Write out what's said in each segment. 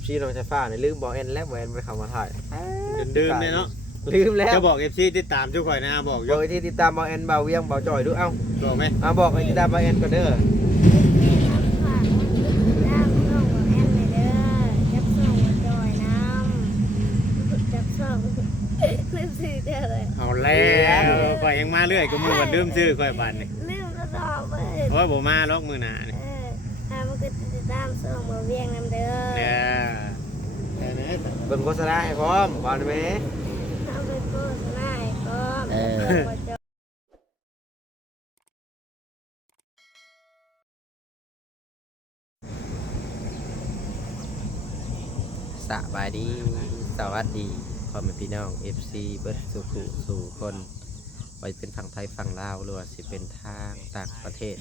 FC น้องชายฟ้าเนี่ยลืมบอกแอนแล้วบอกแอนไปเข้ามาถ่าย ลืมเลยเนาะ ลืมแล้ว จะบอก FC ติดตามทุกข่อยนะบอกอยู่ บอกที่ติดตามบอกแอนเบาเวียงเบาจ่อยดูเอ้า บอกไหม บอกให้ติดตามบอกแอนก็เด้อ เอาแล้วข่อยยังมาเรื่อยก็มือวันลืมชื่อข่อยบัดนี่ ลืมก็ตอบเลย โอ้ยบ่มาล็อกมือหน้านี่ มันก็ติดตามส่งมาเวียงน้ำเด้อ เนี่ย เบิ่งโฆษณาให้พร้อมบ่ได้ไหม ทำเป็นโฆษณาให้ก็ สบายดีสวัสดีพ่อแม่พี่น้อง FC เบิร์ดสุขุสู่คนไว้เป็นฝั่งไทยฝั่งลาวหรือว่าสิเป็นทางต่างประเทศ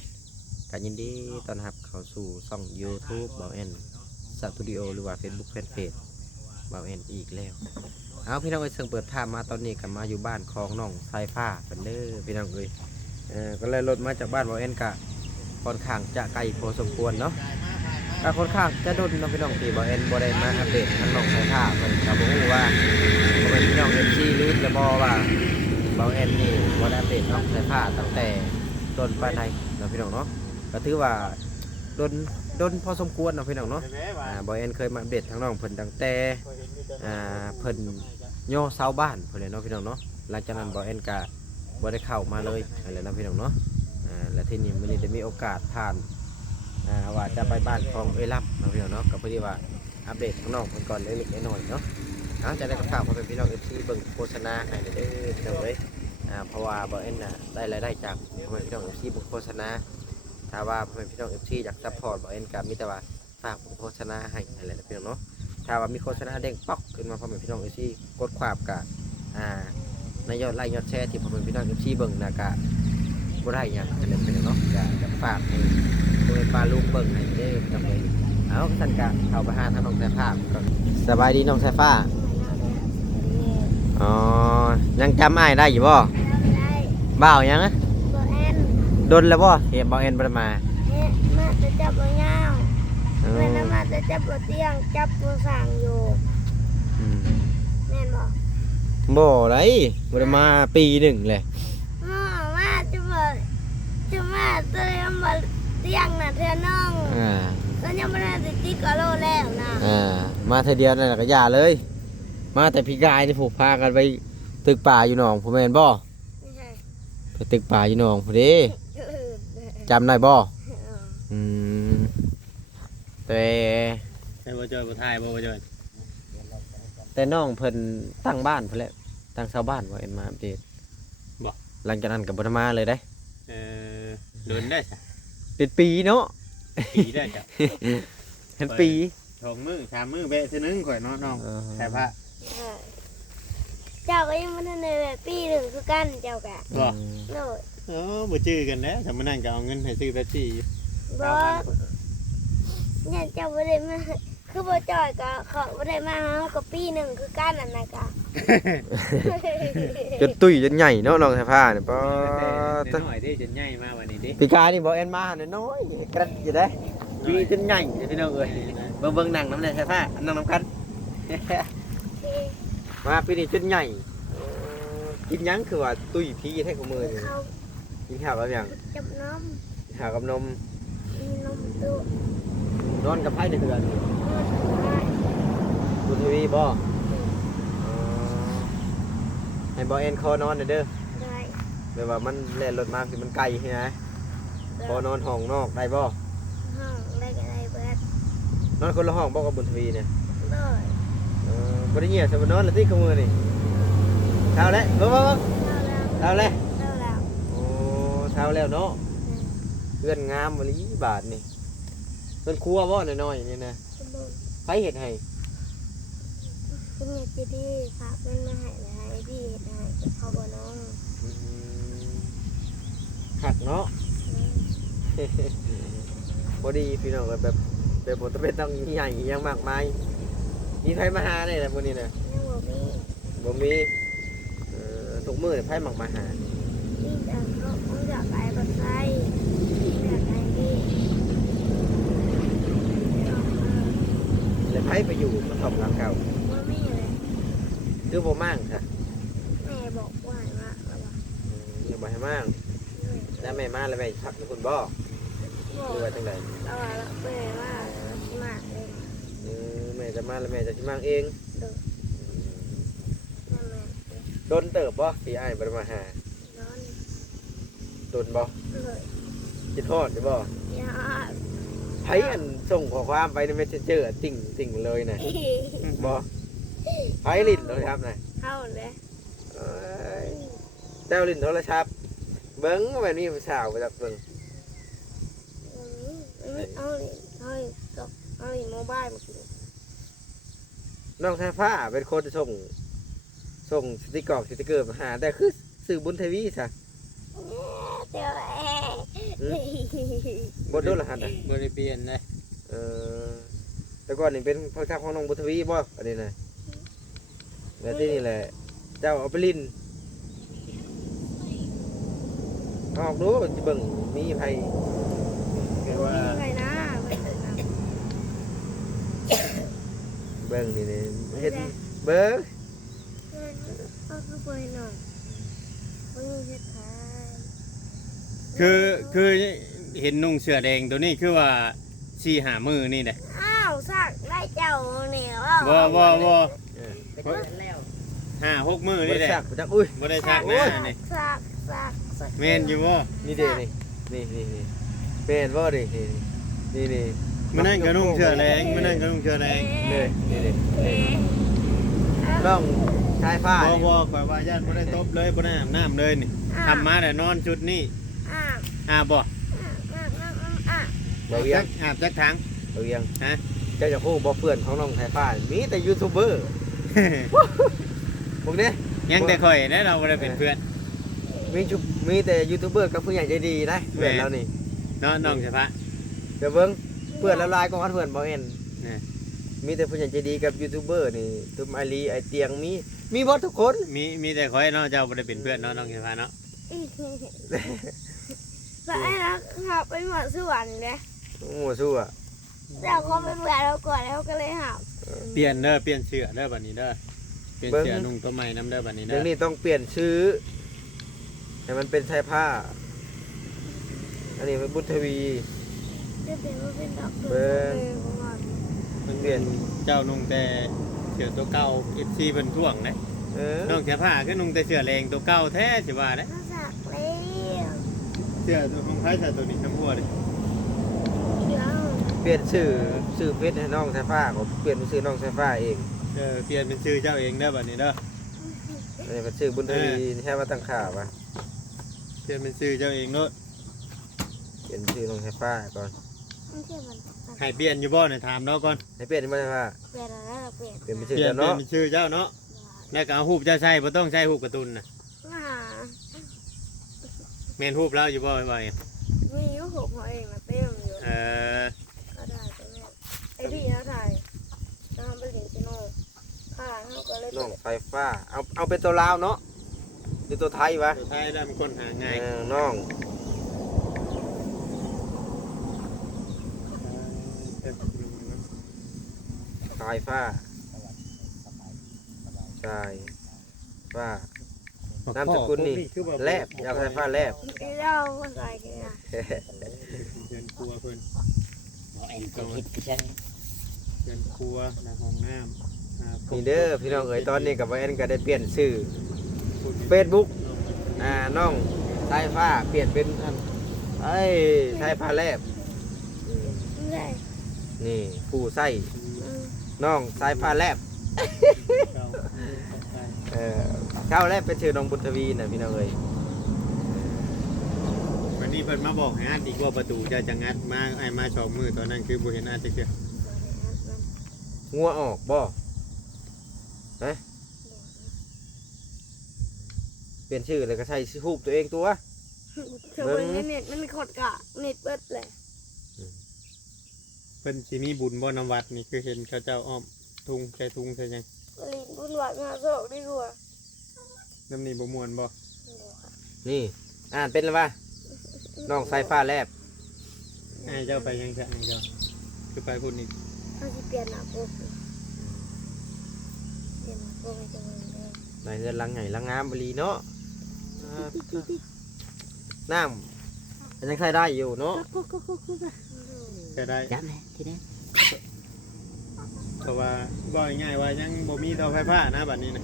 กันยินดีต้อนรับเข้าสู่ช่อง YouTube เบาแอนสตูดิโอหรือว่า Facebook Fanpage เบาแอนอีกแล้วเอาพี่น้องเอ้ยเชิงเปิดภาพมาตอนนี้กันมาอยู่บ้านของน้องสายฟ้าเป็นเด้อพี่น้องเอ้ยก็เลยรถมาจากบ้านเบาแอนกะค่อนข้างจะไกลพอสมควรเนาะก็ค่อนข้างจะโดนน้องพี่น้องที่เบาแอนบ่ได้มาอัปเดตทางน้องสายฟ้าเพิ่นก็บ่ฮู้ว่าบ่เป็นพี่น้อง FC หรือจะบ่ว่าเบาแอนนี่บ่ได้อัปเดตน้องสายฟ้าตั้งแต่ต้นปานใดเนาะพี่น้องเนาะก็ถือว่าโดนพอสมควรเนาะพี่น้องเนาะบอยแอนเคยมาอัปเดตทางน้องเพิ่นตั้งแต่เพิ่นโย่เสาบ้านเพิ่นเลยเนาะพี่น้องเนาะหลังจากนั้นบอยแอนก็บ่ได้เข้ามาเลยอะไรนะพี่น้องเนาะและที่นี่มื้อนี้ได้มีโอกาสผ่านว่าจะไปบ้านของเอ้ยรับเนาะพี่น้องเนาะก็พอดีว่าอัปเดตทางน้องเพิ่นก่อนเล็กๆน้อยๆเนาะจะได้ฝากพ่อแม่พี่น้อง FC เบิ่งโฆษณาให้เด้อพี่น้องเอ้ยเพราะว่าบอยแอนน่ะได้รายได้จากพ่อแม่พี่น้อง FC เบิ่งโฆษณาถ้าว่าพ่อแม่พี่น้อง FC อยากซัพพอร์ตบอยแอนก็มีแต่ว่าฝากโฆษณาให้อะไรนะพี่น้องเนาะถ้าว่ามีโฆษณาเด้งป๊อกขึ้นมาพ่อแม่พี่น้อง FC กดความกับในยอดไลค์ยอดแชร์ที่พ่อแม่พี่น้อง FC เบิ่งนะก็บ่ได้หยังอะไรพี่น้องเนาะก็ฝากให้โดยปลาลูกเบิ่งให้เด้อพี่น้องเอ้ยเอาท่านก็เข้าไปหาทางน้องสายฟ้าก่อนสบายดีน้องสายฟ้าอ๋อยังจำอ้ายได้อยู่บ่บ่าวยังอะ บ่แอน โดนแล้วบ่เห็นบ่าวแอนบ่ได้มา มาจะจับบ่ยาวแม่นมาจะจับบ่เตียงจับบ่สร้างอยู่แม่นบ่ บ่ได้บ่ได้มาปีหนึ่งเลย มาจะมาตัวยังบ่เตียงน่ะเทื่อน้องก็ยังบ่ได้ติดกะโลแล้วนะ มาเทอเดียวนั่นก็อย่าเลย มาแต่พี่กายที่ผูกพากันไปตึกป่าอยู่หนองผมแม่นบ่ ไม่ใช่ ไปตึกป่าอยู่หนองพอดีจำได้บ่แต่ ใช่บ่จอยบ่ทายบ่จอย แต่น้องเพิ่นตั้งบ้านเพิ่นแหละตั้งชาวบ้านว่าเอ็นมาอัปเดตบ่หลังจากนั้นก็บ่ได้มาเลยได้โดนได้ซะ เป็นปีเนาะ ปีได้จ้ะ เป็นปี 2 มื้อ3มื้อแวะซื่อนึงข่อยเนาะน้องใช่พระ เจ้าก็ยังบ่ทันได้แบบปีหนึ่งคือกันเจ้าก็ บ่ โลด บ่จื้อกันแล้วถ้ามื้อนั้นก็เอาเงินให้ซื้อแป๊บซี่ บ่เนี่ยเจ้าบ่ได้มาคือบ่จ่อยก็เขาบ่ได้มาเฮาก็ปีหนึ่งคือกันนั่นน่ะก็ จนตุ้ยจนใหญ่เนาะน้องสายฟ้าเนี่ยป้อ น้อยๆเด้จนใหญ่มาวันนี้เด้ พี่กายนี่บ่เอ็นมาน้อยๆกระดอยู่ได้ปีจนใหญ่พี่น้องเอ้ยเบิ่งหนังน้ำเลยสายฟ้านั่งน้ำกัน มาปีนี้จนใหญ่กินยังคือว่าตุ้ยพี่แท้ของมือนี่ เขา กินข้าวกับหยัง จับน้ ข้าวกับนม ำมีนมตู้ นอนกับไผในเดือน นวดได้ ดูทีวีบ่ให้บ่เอ็นคอนอนเด้อ ได้ แบบว่ามันแล่นรถมาสิมันไกลใช่ไหมพอนอนห้องนอกได้บ่ ห้องได้ก็ได้เบิด นอนคนละห้องบ่กับบนทีวีเนี่ย ได้ บ่ได้เงียบสมนอนละที่ขมือนี่เช้าแล้วบ่ เท่าแล้ว เช้าแล้ว เท่าแล้ว โอ้เช้าแล้วเนาะเพื่อนงามบ่ลีบาทนี่เพิ่นครัวบ่น้อยๆนี่นะ สมบูรณ์ ไผเฮ็ดให้ คุณอยากจะดีฝากเงินมาให้เลยให้ดีเฮ็ดให้กับเขาบ่น้อง หักเนาะ พอดีพี่น้องแบบบ่ต้องเป็นต้องใหญ่ยังมากมายมีไผมาหาได้ล่ะมื้อนี้น่ะ ยังบ่มี บ่มีทุกมื้อไผมักมาหา ที่จะเขาต้องอยากไปบ่ใส่อยากไปดี แ แต่ไผไปอยู่กระท่อมหลังเก่า บ่มีเลย คือบ่มั่งค่ะ แม่บอกว่าให้มาแล้วว่า อย่าบ่ให้มั่งแล้วแม่มาแล้วแม่พักกับคุณบ่ บ ห อก รือว่าจังได แล้วว่าแม่มาแล้วสิมาเอง แม่จะมาแล้วแม่จะสิมั่งเอง เด้อแม่ โดนเติบบ่พี่อ้ายบ่ได้มาหาน อน โดนบ่ เลย คิดฮอดได้บ่ ยา ไผอันส่งข้อความไปใน Messenger อะติ่งเลยน่ะบ่ไผลิ้นโทรศัพท์น่ะ เข้าเลย เอ้ยเจ้าลิ้นโทรศัพท์เบิ่งว่ามันมีผู้สาวไปจักเบิ่ง เอาเลยโมบายมากิน น้องแท้ฟ้าเป็นคนส่งสติกเกอร์มาหาแต่คือสื่อบุญทวีซะ เดี๋ยวบ่โดนรหัสอ่ะ บ่ได้เปลี่ยนเลย เออแต่ก่อนนี่เป็นพ่อชาของน้องบุญทวีบ่อันนี้น่ะแล้วที่นี่แหละเจ้าเอาไปลิ้นออกดูสิเบิ่งมีไผ คือว่า ไงนะไม่เคยทำ เบิ่งนี่เฮ็ดเบิ่ง เอาคือไปหน่อยไม่มีเฮ็ดทาน คือเห็นนุ่งเสื้อแดงตัวนี้คือว่า4-5มื้อนี่แหละ อ้าวสักได้เจ้าเนี่ย บ่ เป็นเดือนแล้ว 5-6 มื้อ บ่ นี่ ได้ แหละ สักบ่จักอุ้ย บ่ได้ซักหน้านี่ สัก แม่นอยู่บ่ นี่เด้นี่แม่นบ่ดินี่ มื้อนั้นก็นุ่งเสื้อแดงมื้อนั้นก็นุ่งเสื้อแดง เลยนี่น้องชายฟ้า บ่ข่อยว่าญาติบ่ได้ตบเลยบ่ได้อาบน้ำเลยนี่ทำมาแต่นอนชุดนี้ อ้าว อาบบ่ เบาเวียง อาบจักถัง เบาเวียง ฮะ เจ้าจะพูดบ่เพื่อนของน้องชายฟ้ามีแต่ยูทูบเบอร์พวกนี้ ยังแต่ข่อยนะเราบ่ได้เป็นเพื่อน มีแต่ยูทูบเบอร์กับผู้ใหญ่ใจดีนะเพื่อนเรานี่ เนาะน้องใช่ปะ เดี๋ยวเบิ่งเพื่อนละลายกองเพื่อนบ่เห็น นี่ มีแต่ผู้ใหญ่ใจดีกับยูทูบเบอร์นี่ตุ้มไอรีไอเตียงมีหมดทุกคน มีแต่ข่อยเนาะเจ้าบ่ได้เป็นเพื่อนเนาะน้องใช่ปะเนาะ แล้วไอ้นักขับไปหมดสวนเลย โอ้สู้อ่ะ แต่เขาไปเบื่อเราก่อนแล้วก็เลยหับ เปลี่ยนเสื้อเด้อบัดนี้เด้อเปลี่ยนเสื้อนุ่งตัวใหม่นํเด้อบัดนี้ เดี๋ เด้ ยว อ นี้ต้องเปลี่ยนชื่อให้มันเป็นชายผ้าอันนี้เป็นบุญทวี จะเป็นว่าเป็นดอกเตอร์ของมัน มันเปลี่ยนเจ้านุ่งแต่เสื้อตัวเก่า FC เพิ่นท่วงนะ เออ น้องใช่ปะคือนุ่งแต่เสื้อแรงตัวเก่าแท้สิว่าเด้ น่าสักเลย เสื้อตัวของไผใส่ตัวนี้ทั้งหัวเด้ เดี๋ยว เปลี่ยนชื่อเฟซให้น้องชายฟ้าก็เปลี่ยนเป็นชื่อน้องชายฟ้าเอง เปลี่ยนเป็นชื่อเจ้าเองเด้อบัดนี้เด้อ อันนี้เป็นชื่อบุญทวีแค่ว่าตั้งข่าววะ เปลี่ยนเป็นชื่อเจ้าเองเนาะ เปลี่ยนชื่อน้องชายฟ้าก่อน ไม่ใช่มัน ให้เปลี่ยนอยู่บ่เนี่ยถามเราก่อน ให้เปลี่ยนเป็นชายฟ้า เปลี่ยนแล้วเปลี่ยน เปลี่ยนเป็น เป ชื่อ ลี่ยน เจ้า เป็น เนาะ ชื่อเจ้าเนาะแล้วก็เอารูปเจ้าใส่บ่ต้องใช้รูปการ์ตูนน่ะ อ่า แม่นรูปแล้วอยู่บ่บ่อย มียุคของเองมาเต็มอยู่ เออ ก็ได้ตัวแม่ไอ้พี่เขาถ่ายน้ำไปถึงชิโน่ค่ะเขาก็เลย น้องไฟฟ้าเอาเป็นตัวลาวเนาะหรือตัวไทยวะ สุดท้ายได้มันคนหาง่าย น้องสายฟ้าสายฟ้า นามสกุลนี่แลบยาวสายฟ้าแลบ ที่เราก็ใส่กันนะ เรือนครัวเพิ่น น้องเอ็นจะคิดที่ฉัน เรือนครัวหน้าห้องน้ำ นี่เด้อพี่น้องเอ๋ยตอนนี้กับแอนก็ได้เปลี่ยนชื่อ Facebook น้องสายฟ้าเปลี่ยนเป็นสายฟ้าแลบ ไม่ได้ นี่ผู้ใส่น้องสายฟ้าแลบเจ้าแลบเป็นชื่อน้องบุญทวีนะพี่น้องเอ๋ย วันนี้เพิ่นมาบอกให้อัดอีกว่าประตูจะงัดมาไอ้มาสองมือตอนนั้นคือบ่เห็นอัดจักเทื่อ งัวออกบ่เปลี่ยนชื่อเลยก็ใช้รูปตัวเองตัว เธอเป็นเน็ตมันขดกะเน็ตเบิดเลย เพิ่นสิมีบุญบ่นำวัดนี่คือเห็นเขาเจ้าอ้อมทุงใส่ทุงใส่หยัง ลินบุญวัดงาโศกดีกว่า น้ำนี่บ่ม่วนบ่ นี่อ่านเป็นหรือเปล่าน้องสายฟ้าแลบ ให้เจ้าไปยังไงเจ้าคือไปพูดนี่ ไ เขาสิเปลี่ยนหน้าปกเปลี่ยนหน้าปกให้เจะเบิ่งเด้อ ในเรือนหลังใหญ่หลังงามบรีเนาะน้ำยังใช้ได้อยู่เนาะ ใช่ได้ จับเลยทีนี้ เพราะว่าบ่ง่ายๆว่ายังบ่มีเตาไฟฟ้านะบัดนี้นะ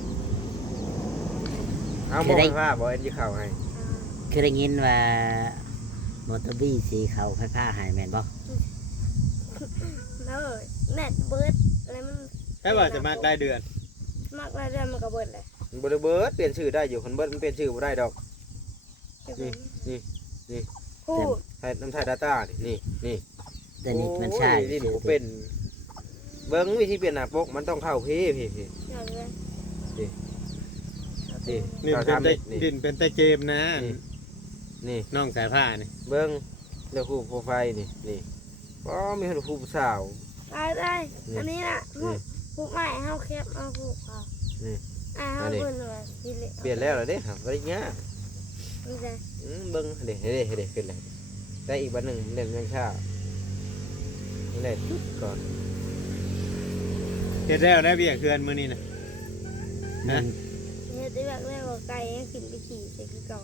เอาบอกว่าบอกเอ็นจีเข่าให้ คือได้ยินว่ามอเตอร์บี้สีเขาไฟฟ้าหายแม่นบ่ แล้วแน็ตเบิร์ดอะไรมัน แค่ว่าจะมากได้เดือน มากแล้วเดือนมันก็เบิร์ดเลย มันบริเบิร์ดเปลี่ยนชื่อได้อยู่คนเบิร์ดมันเปลี่ยนชื่อไม่ได้ดอก นี่ พูด ไทยน้ำไทยดาต้านี่ แต่นี่มันใช่ โอ้ยนี่หนูเป็นเบิ้งวิธีเปลี่ยนหน้าปกมันต้องเข้าพี่ อย่างเลย นี่ นี่ เรา เป็น ทำ แต่ นี่ ดินเป็นแต่เกมนะ นี่ น้องสายผ้านี่ เบิ้งเรื่องคู่โปรไฟล์นี่ก็มีคนคู่สาว ได้อันนี้น่ะผูกใหม่เฮาแคบเอาผูกเขา นี่ เฮาเพิ่นว่าสิเละ เปลี่ยนแล้วเหรอเด้ครับอะไรเงี้ย นี่จ้ะ เบิ้งเด็กขึ้นเลยแต่อีกวันหนึ่งเล่นยังช้าเล่นจุดก่อน เฮ็ดแล้วได้เบี้ยเคือนมื้อนี้นะ มัน เฮ็ดได้แบบแรกว่าไก่ยังขึ้นไปขี่ใส่คือเก่า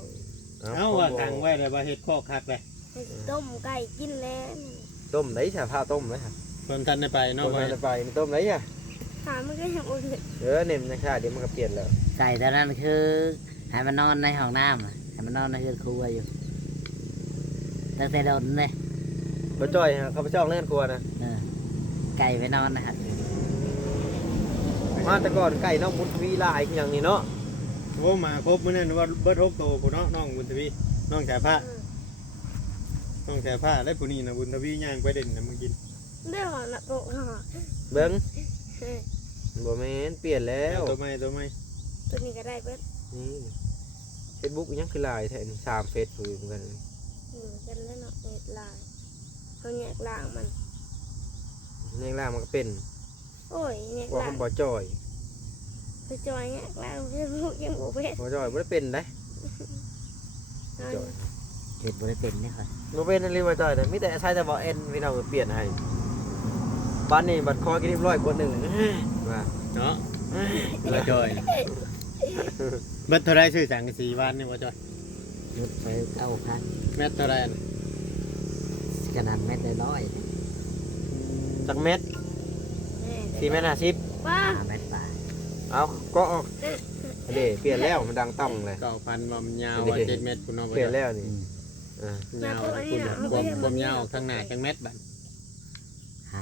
เอาว่าทางไว้เลยว่าเฮ็ดคอกคักเลย ให้ต้มไก่กินแล้ว ต้มไหนชาผ้าต้มไหมครับ คนทันได้ไป ต้ เนาะ ม ว่า ไปนี่ต้มไหนอ่ะ ถามมันก็ยังอุ่นเลย เน้มยังช้าเดี๋ยวมันก็เปลี่ยนแล้ว ไก่ตอนนั้นคือให้มันนอนในห้องน้ำอะให้มันนอนในเรือนครัวอยู่ตั้งแต่โดนเลย บ่จ้อยฮะเขาไปจ้องเล่นครัวนะ เออไก่ไปนอนนะฮะ มาแต่ก่อนไก่น้องบุญทวีลายอย่างนี้เนาะ โอ้มาครบมื้อนั้นว่าเบิด6โตพุ่นเนาะน้องบุญทวีน้องสายผ้าน้องสายผ้าได้ผู้นี้นะบุญทวีย่างไปเด่นน่ะมึงกิน เรื่องของนักโกะค่ะ เบิ้งบ่แม่นเปลี่ยนแล้ว ตัวใหม่ ตัวนี้ก็ได้เบิด นี่เฟซบุ๊กยังคือลายแทน3เฟซคือเหมือนกัน กันแล้วเนาะเอ็ดลายเขาแยกล่างมัน ในล่างมันก็เป็น โอ้ยแยก ว่า ล่า ค ง นบ่จ้อย ไปจอยแยกล่างเพื่อนลูกยังบ่เพชร บ่จ้อยบ่ได้เป็นได้บ่จ้อย เห็ดบริเป็นเนี่ยค่ะ บ่เป็นอะไรบ่จ้อยแต่มีแต่ใช้แต่บ่เอ็นพี่น้องเปลี่ยนให้บ้านนี้บัดคอกินเรียบร้อยกว่าหนึ่งว่า เนาะว่าจอยเบิดเท่าไรซื้อสังกะสีบ้านนี่ว่าจอย ยุดไป9,000 แมตเท่าไรอัน ขนาดเม็ดได้100 จักเม็ด4เม็ด50 ป้า 5 เม็ดไป เอาก็ออกเด้เปลี่ยนแล้วมันดังต้องเลย 9,000ว่ามันยาวว่า7เมตรพุ่นเนาะ เปลี่ยนแล้วนี่ อืม อ่าย าวพุ่นความยาวข้างหน้าจังเม็ดบัด ห้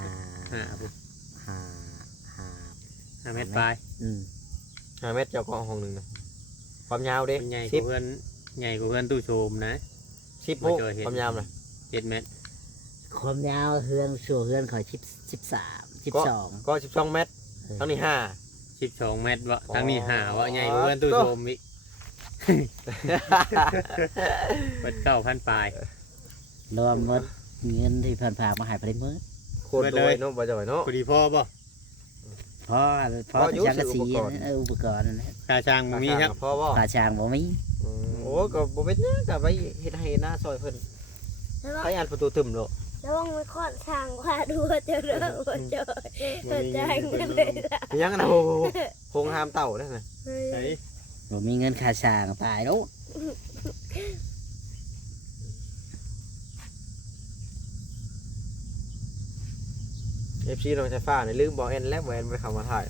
า 5พุ่น ห้าห้า 5เมตรปลาย อืม 5เม็ดเจ้าก็ห้องหนึงนะความยาวเด้ ใหญ่กว่าเพื่อนใหญ่กว่าเพื่อนตู้โชมนะ 10ปุ๊ความยาวน่ะ 7เมตร ความยาวเฮือนชั่วเฮือนขอ13 12 ก็12เม็ดทั้งนี้5 12เมตรวะทางนี้5วะใหญ่กว่าเพื่อนตู้โชมอีกเบิด9,000ปลาย รวมหมดเงินที่เพิ่นฝากมาให้ไปได้มื้อ โคตรรวยเนาะบ่จ้อยเนาะ พอดีพ่อบ่ พอที่จังกะสีอุปกรณ์นั่นแหละ ค่าช่างบ่มีครับ พอบ่ ปลาช้างบ่มี โอ้ก็บ่เป็นหยังก็ไปเฮ็ดให้หน้าซอยเพิ่น แล้ว ใครอ่านประตูตึมโล แล้วต้องไปคลอดทางว่าดูว่าจะเริ่มว่าจอยจะจ่ายเงินเลยล่ะ ยังนะโอ้โหงหามเต่าได้นะ ไหน บ่มีเงินค่าช้างตายแล้ว FC น้องไฟฟ้าเนี่ยลืมบอกแอนแล้วบอกแอนไปเข้ามาถ่าย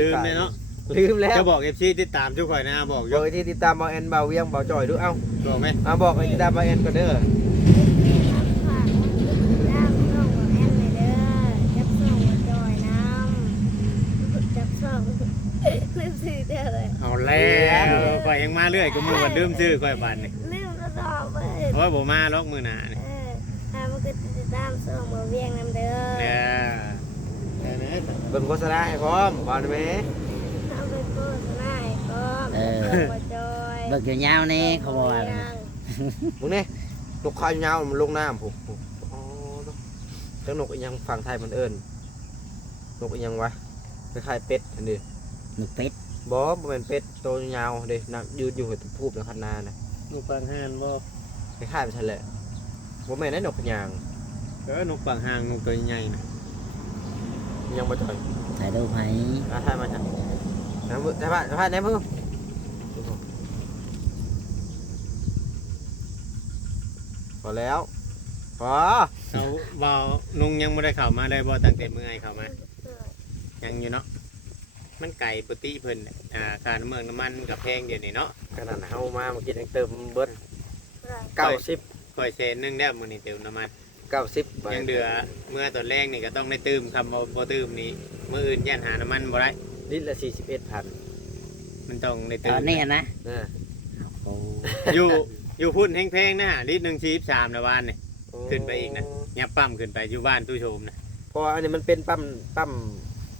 ดื่มเลยเนาะ ลืมแล้ว จะบอก FC ติดตามทุกข่อยนะบอก บอกที่ติดตามบอกแอนบ่าวเวียงบ่าวจ่อยดูเอ้า บอกไหม มาบอกให้ติดตามบอกแอนก่อนเด้อ ฝากน้ำส่งกับแอนเลยเด้อจับส่งกับจอยน้ำจับส่งลืมซื้อเด้อเลย เอาแล้วข่อยยังมาเรื่อยก็มือว่าดื่มซื้อข่อยบัดนี่ ลืมก็ตอบเลย เพราะว่าบ่มาล็อกมือหน้านี่ ถ้ามันก็ติดตามส่งมาเวียงน้ำเด้อ เนี่ย เบิ่งโฆษณาให้พร้อมบ่าวได้ไหม เอาไปโฆษณาให้ก็มาจอย เบิกยาวๆนี่เขาบอกว่า มึงนี่นกข้าวยาวมันลงน้ำผมอ๋อจังนกอีหยังฝั่งไทยมันเอิ้นนกอีหยังวะคล้ายๆเป็ดอันนี้ หนึกเป็ด บ่เป็นเป็ดตัวยาวเด้นักยืนอยู่หัวตะพูบแล้วคันนานะ นกปังห่านบ่ คล้ายๆไปซั่นแหละบ่แม่นได้นกยาง นกปังห่างนกตัวใหญ่นะ น ยังบ่จ่อย ถ่ายรูปให้ ถ่ายมาจ้ะน้ำมือถ่ายผ้าในมือพอแล้วพอ เขาบ่าวนุ่งยังไม่ได้เข้ามาเลยบ่ตั้งแต่เมื่อไงเข้ามายังอยู่เนาะมันไก่ปกติเพิ่นค่าน้ำมันกับแพงเดี๋ยวนี้เนาะ ขนาดเฮามาเมื่อกี้ยังเติมเบิด90 ค่อยเซนนึงแล้วมื้อนี้เติมน้ำมัน 90 ยังเดือเมื่อตอนแรกนี่ก็ต้องได้ตื้มคำบ่ตื้มนี่มื้ออื่นย่านหาน้ำมันบ่ได้ ลิตรละ41,000 มันต้องได้ ต ตื้ อ ม นนี้นะ โอ้ อยู่พุ่นแพงๆนะลิตรหนึง43นะวานนี่ขึ้นไปอีกนะยับปั๊มขึ้นไปอยู่บ้านตู้โชมนะ เพราะอันนี้มันเป็นปั๊ม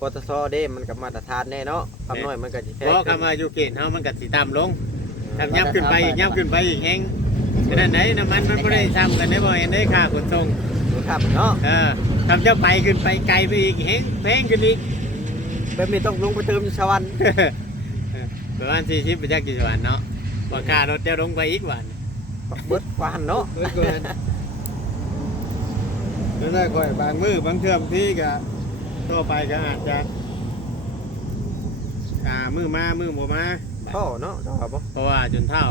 ปตทเด้มันกับมาตรฐานแน่เนาะปั๊มน้อยมันก็สิแพง เพราะคำว่าอยู่เกณฑ์เฮามันก็สิต่ำลงทำยับขึ้นไปอีกยับขึ้นไปอีกแฮงฉะนั้นไหนน้ำมันมันบ่ได้ซ้ำกันได้บ่เห็นได้ค่าขนส่ง ครับเนาะ ทำเจ้าไปขึ้นไปไกลไปอีกแฮงแพงขึ้นอีก แบบนี้ต้องลงไปเติมชาวัน ประมาณ40ไปจักกี่วันเนาะราคารถเจ้าลงไปอีกวัน เบิดกว่าหันเนาะ เบิดเกินนั่นแหละก่อยบางมือบางเทื่อบางทีก็ต่อไปก็อาจจะมือมามือบ่มา พ่อเนาะชอบบ่ เพราะว่าจนเท่า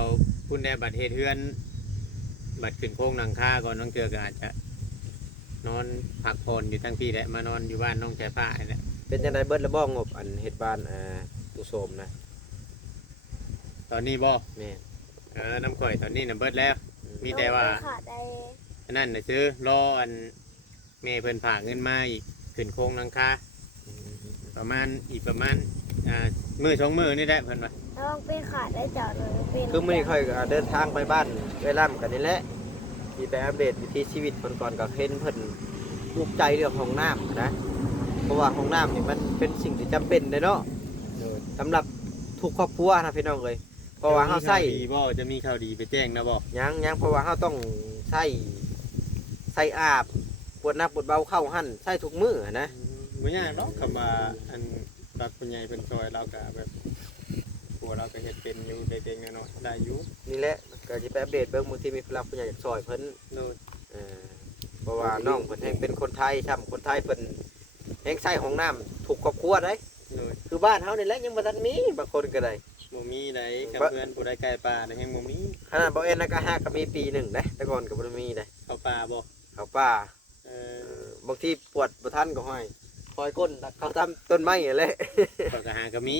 คุณได้บัตรเหตุเฮือนบัตรขึ้นโค้งหลังคาก่อนน้องเจือก็อาจจะนอนพักผ่อนอยู่ทั้งพี่แหละมานอนอยู่บ้านน้องชายผ้าเนี่ย เป็นจังไดเบิดละบ่งบอันเฮ็ดบ้านตู้โสมนะ ตอนนี้บ่ แม่ น้ำข่อยตอนนี้น่ะเบิดแล้ว มีแต่ว่า ขาดได้ อันนั้นน่ะซื้อรออันแม่เพิ่นฝากเงินมาอีกขึ้นโค้งหลังคาประมาณมื้อ2มื้อนี่แหละเพิ่นว่า ต้องเป็นขาดได้จอดเลยเป็น คือมื้อนี้ค่อยก็เดินทางไปบ้านเวล่ำกันนี่แหละมีไปอัปเดตวิถีชีวิตเพิ่นก่อนก็เห็นเพิ่นภูมิใจเรื่องของน้ำนะเพราะว่าของน้ำนี่มันเป็นสิ่งที่จำเป็นเลยเนาะสำหรับทุกครอบครัวนะพี่น้องเอ้ยเพราะว่าเฮาใช้ จะมีข่าวดีไปแจ้งนะบ่ ยังเพราะว่าเฮาต้องใส่อาบปวดหนักปวดเบาเข้าหั่นใส่ทุกมื้อนะ บ่ยากดอกคำว่าอันรักผู้ใหญ่เพิ่นซอยเราก็แบบผัวเราก็เฮ็ดเป็นอยู่เด็กๆน้อยๆได้อยู่ นี่แหละก็สิไปอัปเดตเบิ่งบางทีมีผู้หลักผู้ใหญ่อยากซอยเพิ่น โน่น เพราะว่าน้องเพิ่นแห่งเป็นคนไทยซ้ำคนไทยเพิ่นแห่งใช้ห้องน้ำถูกครอบครัวได้ โน่น คือบ้านเฮานี่แหละยังบ่ทันมีบางคนก็ได้ บ่มีไดกับเพื่อนผู้ใดใกล้ป่าได้แฮงบ่มี ขนาดบ่เอ็นนะก็ฮักก็มีปีหนึงนะแต่ก่อนก็บ่ได้มีได้ เข้าป่าบ่ เขาป่า เออบ างทีปวดบ่ทันก็ห้อยคอยก้นเขาทำต้นไม้นั่นแหละ ข้อยก็หาก็มี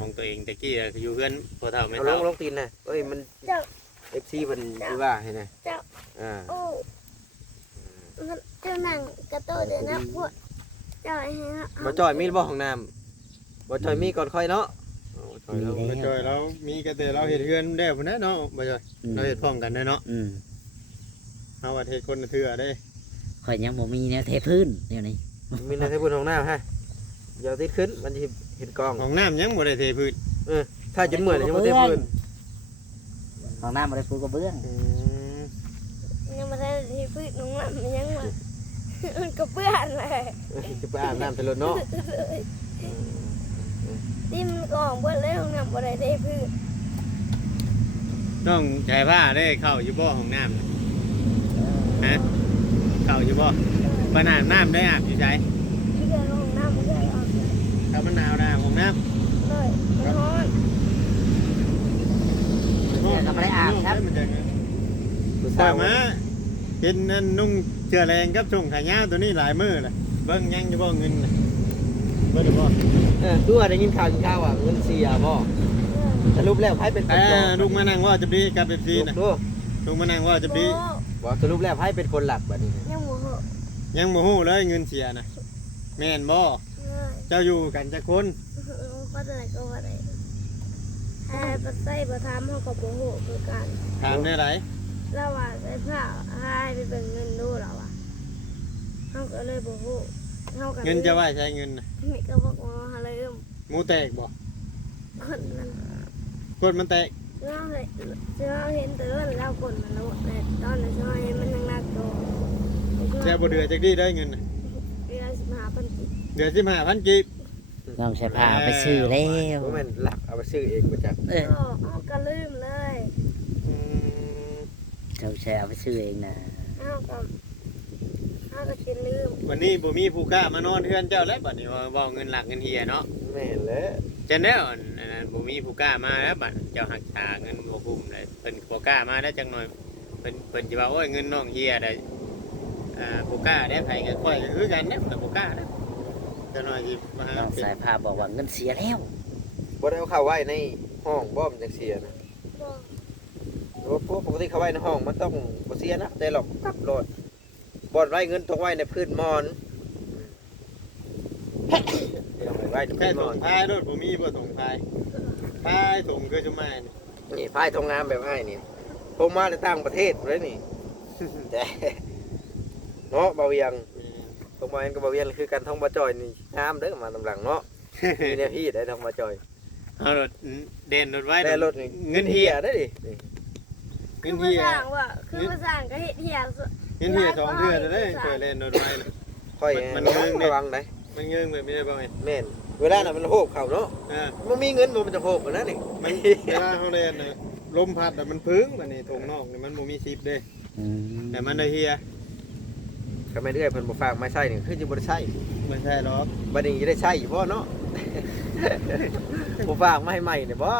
ของตัวเองแต่กี้ก็อยู่เพื่อนพ่อเฒ่าแม่ เอา เฒ่า ลงตีนน่ะเอ้ยมัน เจ้า FC เพิ่นสิว่าให้นะ เจ้า อ่า โอ้เจ้าหนังกระโตเดี๋ยวนะพวกเจ้าไอ้ฮะ บ่จอยมีบ่ห้องน้ำบ่จอยมีก่อนค่อยเนาะจอยแล้ว บ่จอยเรามีก็แต่เราเฮ็ดเฮือนได้พุ่นนะเนาะบ่จอยเราเฮ็ดพร้อมกันได้เนาะ เฮาว่าเฮ็ดคนละเทื่อเด้ ข่อยยังบ่มีแนวเทพื้นเดี๋ยวนี้ มีนาที่บนห้องน้ำฮะเดี๋ยวติดขึ้นมันจะเห็นกล้อง ของน้ำยังบ่ได้เทพื้น ถ้าจนเหมือนยังไม่ได้พื้น ห้องน้ำบ่ได้ปูกระเบื้อง ยังมาได้ที่พื้นน้องมันยังมามันก็เปื้อนเลย จะไปอาบน้ำแต่รถเนาะ ที่มันก็ของเปื้อนเลยของน้ำบ่ได้ที่พื้น น้องชายผ้าได้เข้าอยู่บ่ของน้ำน่ะฮะเข้าอยู่บ่ปานอาบน้ำได้อาบอยู่ไส ที่เกิดของน้ำมันก็ออกเลย ถ้ามันหนาวนะของน้ำ เลยมันร้อน ก็ไม่ได้อาบครับ ผู้ ตา สาว มาเห็นนั่นนุ่งเสื้อแรงกับส่งขายาวตัวนี้หลายมื้อล่ะเบิ่งยังอยู่บ่เงินน่ะเบิ่งบ่ ดูว่าได้ยินข่าวกินข้าวอ่ะเงินเสียบ่สรุปแล้วใครเป็นคนจอง ลูกมานั่งว่าจะดีกับ FC น่ะ ดู ลูกมานั่งว่าจะดี ว่าสรุปแล้วใครเป็นคนหลักบัดนี้ ยังโมโห ยังบ่ฮู้เลยเงินเสียน่ะแม่นบ่ เลย เจ้าอยู่กันจักคน ก็อะไรก็อะไรถ้าปัสไส้ประทามเขากับโมโหคือกัน ถามได้ไร ระหว่างไอ้ผ้าให้ไปเป็นเงินดูเราอ่ะเขาก็เลยโมโหเขากัน เงินจะไว้ใช้เงินน่ะ มีก็บอกว่าอะไรเริ่ม หมูแตกบ่ คนนั้น กดมันแตก เราเห็นแต่ว่าเราคนมันแล้วแต่ตอนนั้นเราเห็นมันยังนักโต แช่บ่เดือจักดีได้เงินน่ะ เดือน15,000 กิโล เดือ15,000กีบ น้องใช้ผ้าไปซื้อแล้ว บ่แม่นหลักเอาไปซื้อเองบ่จัก เอาก็ลืมเลย เขาแชร์ไปซื้อเองนะ เอาก็ เขาก็จะลืม วันนี้บ่มีผู้กล้ามานอนเฮือนเจ้าแล้วบัดนี้ว่าเงินหลักเงินเฮียเนาะ แม่นแล้ว จังแล้วอันนั้นบ่มีผู้กล้ามาแล้วบัดเจ้าหักษาเงินบ่คุ้มเลยเพิ่นบ่กล้ามาได้จังหน่อยเพิ่นสิว่าโอ้ยเงินน้องเฮียได้ผู้กล้าได้ไผก็ค่อยก็คือกันเด้แต่ผู้กล้าเด้จังหน่อยสิมา น้องสายพาบอกว่าเงินเสียแล้ว บ่ได้เอาเข้าไว้ในห้องบ่มันจังเสียนะ บอก เพราะปกติเข้าไว้ในห้องมันต้องบ่เสียนะได้หรอกกลับรถบ่อนไว้เงินต้องไว้ในพื้นมอนเอาไว้ใน แค่ พื้นม ส่ อง น ท้ายรถบ่มีบ่ส่งท้ายท้ายส่งคือจะมานี่ นี่พายทองงามแบบไอ้นี่ผมมาในต่างประเทศเลยนี่ แต่เนาะเบาเวียงผมมาเห็นกับเบาเวียงคือกันทองบาจอยนี่งามเด้อมาตำหลังเนาะมีแนวพี่ได้ทองบาจอย เอารถเด่นรถไว้ ได้รถนี่ เงินเฮีย ได้ดินี่ เงิ คือน มา เฮีย สร้างว่าคือมาสร้างก็เฮ็ดเหี้ย เงินเฮีย2เทื่อแล้วเด้เคยเล่นรถไว้นะ ค่อย มันเงินเนี่ย ระวังได้ มันเงินแบบไม่ได้บ่ไง แม่นเวลาน่ะมันโหบเข่าเนาะ อ่า มันมีเงินมันจะโหบกว่านั้นนี่ มันเวลาเขาเล่นน่ะลมพัดแต่มันพึ่งบัดนี้ตรงนอกนี่มันบ่มีซิปเด้ อืม แต่มันได้เฮีย ก็ไม่เรื่อยเพิ่นบ่ฝากไม่ใช่นี่คือสิบ่ได้ใช้ ไม่ใช่หรอก บัดนี้จะได้ใช้อยู่บ่เนาะ บ่ฝากมาให้ใหม่เนี่ยบ่ อ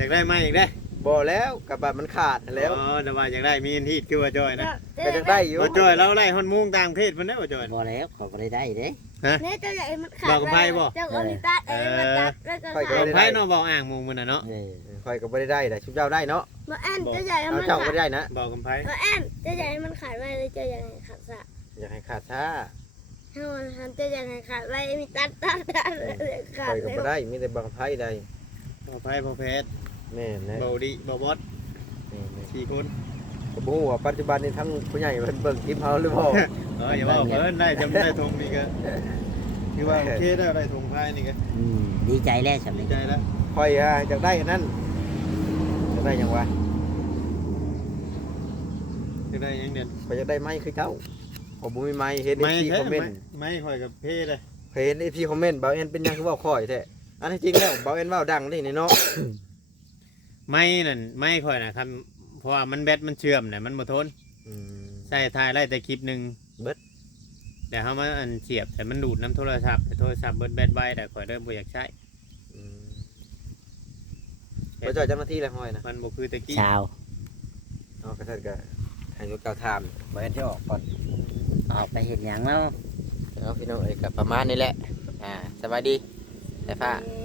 ยากได้ไหมอยากได้ บ่แล้วกับบัตรมันขาดแล้ว อ๋อแต่ว่าอยากได้มีอันที่คือว่าจอยนะ ก็จะได้อยู่ ว่าจอยเราไล่ฮอนมุงต่างประเทศมันได้ว่าจอย บ่แล้วเขาก็ได้เด้ เนี่ยเจ้าใหญ่มันขาด บอกกับไพ่บ่ เจ้าอนิตัสมันตัดแล้วก็ ค่อยก็ ขาด ได้ ไพ่เนาะบอกอ่างมุงมันน่ะเนาะ เออ ค่อยก็บ่ได้แต่ชุบเจ้าได้เนาะ มาแอนเจ้าใหญ่ เอา มัน เจ้า ขา บ่ ด ได้นะ บอกกับไพ่ มาแอนเจ้าใหญ่มันขาดไว้เลยเจ้าใหญ่ขาดสะ อยากให้ขาดช้า ถ้ามันขาดเจ้าใหญ่ขาดไว้มีตัดขาด ค่อยก็บ่ได้มีแต่บางไผได้ บอกไพ่บอกเพชร แม่นนะ บอกดิบอกบอส แม่น 4 คน ๆก็บ่ฮู้ว่าปัจจุบันนี้ทั้งผู้ใหญ่เพิ่นเบิ่งคลิปเฮาหรือบ่ อย่าว่าเพิ่นได้จำได้ทงนี่ก็คือว่าโอเคได้ได้ทงไพ่นี่ก็ อืมดีใจแล้วสำ ดี เร็จ ใจแล้ว ค่อยอยากได้อันนั้นอยากได้หยังวะ จะได้ยังเด่น ข่อยอยากได้ไม้คือเจ้าผมบ่มีไม้เห็น ไม่ ที่ ใช่ คอมเมนต์ ไม่ค่อยกับเพ่เลย เห็นที่คอมเมนต์เบาเอ็นเป็นหยังคือเว้าค่อยแท้อันที่จริงแล้วเบาเอ็นเว้าดังนี่เนาะ ไม่นั่นไม่ค่อยนะครับเพราะว่ามันแบตมันเชื่อมน่ะมันบ่ทน อืม ใช่ถ่ายไล่แต่คลิปหนึง เบิด แต่เขามาอันเสียบแต่มันดูดน้ำโทรศัพท์แต่โทรศัพท์เบิดแบตไว้แต่ข่อยเริ่มบ่อยากใช้ อืมบ่จ่อยเจ้าหน้าที่แล้วห้อยนะ มันบ่คือตะกี้ ชาว เอากระทัดก็ให้ลูกเก่าถามบ่เอ็นจะออกก่อน ออกไปเห็นหยังแล้ว เอาพี่น้องเอ้ยก็ประมาณนี้แหละสบายดีแต่ฟ้า เ